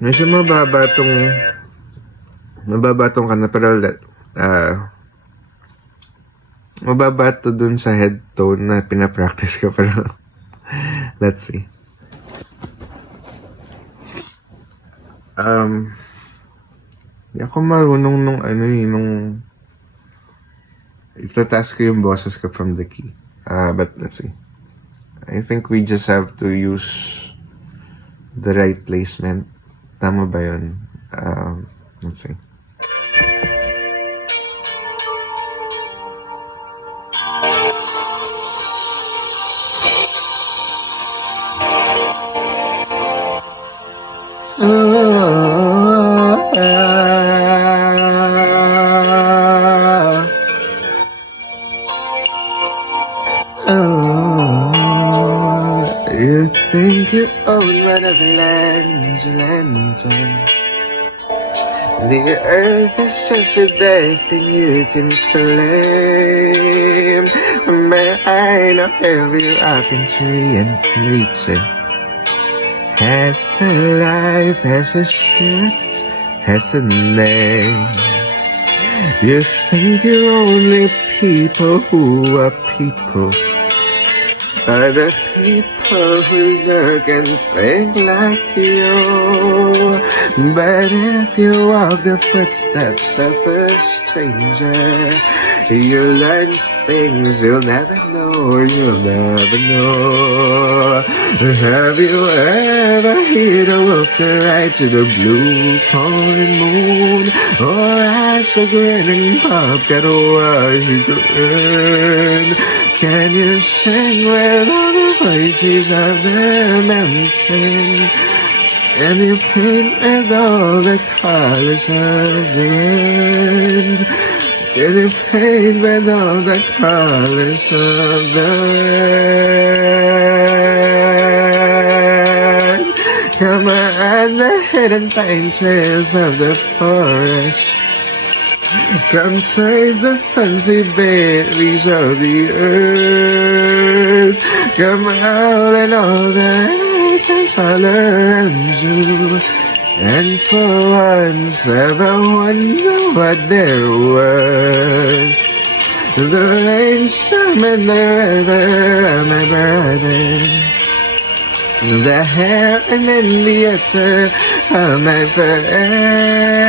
Medyo mababa tong kana, pero mababa to dun sa head tone na pinapractice ko, pero let's see. Hindi ako marunong nung itatask ko yung boses ko from the key. But let's see. I think we just have to use the right placement. Tama ba yun? Let's see. You think you own one of the lands you land on. The earth is just a dead thing you can claim. But I know every rock and tree and creature has a life, has a spirit, has a name. You think you're only people who are people, are the people who look and think like you. But if you walk the footsteps of a stranger, you learn things you'll never know, you'll never know. Have you ever heard a wolf cry to the blue corn moon? Or ask a grinning pumpkin what he could earn? Can you sing with all the voices of the mountain? Can you paint with all the colors of the wind? Can you paint with all the colors of the wind? Come on, the hidden pine trails of the forest. Come taste the sunsweet berries of the earth. Come out and all the nations all around you. And for once ever wonder what they're worth. The rain, storm, and the river are my brothers. The hair and in the utter are my friends,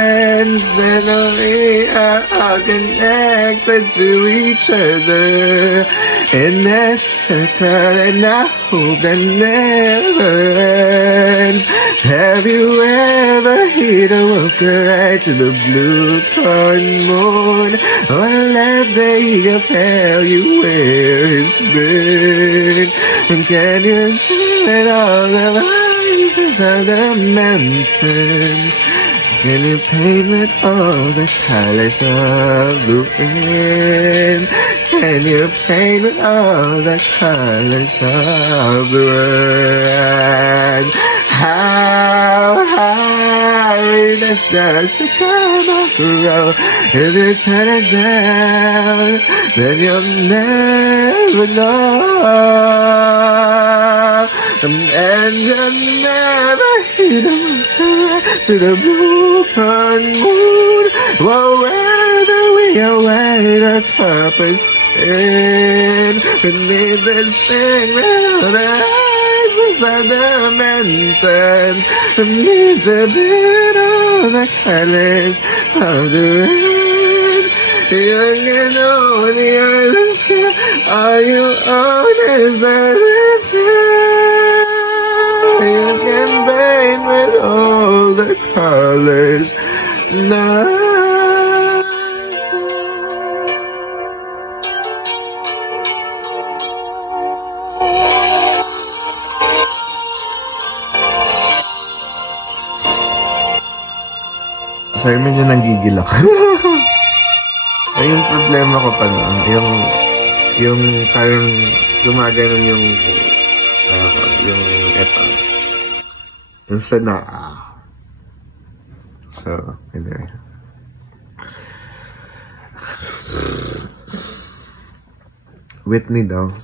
and we are all connected to each other in a circle, and I hope that never ends. Have you ever heard a wolf cry to the blue corn moon, or let the eagle tell you where he's been? And can you feel all the voices of the mountains? Can you paint with all the colors of the wind? Can you paint with all the colors of the world? How high does the sycamore grow? If you cut it down, then you'll never know. And you'll never hear them cry to the blue corn moon. Well, whether we are white or copper skin, beneath the sting of the rises of the mountains, beneath the bit of the colors of the rain. You can only understand all you own is a little. You can paint with all the colors now. Sorry, medyo nanggigil ako. Ay, yung problema ko pa noon, yung parang gumaganon yung eto. Yung sa na. So, anyway. Whitney daw.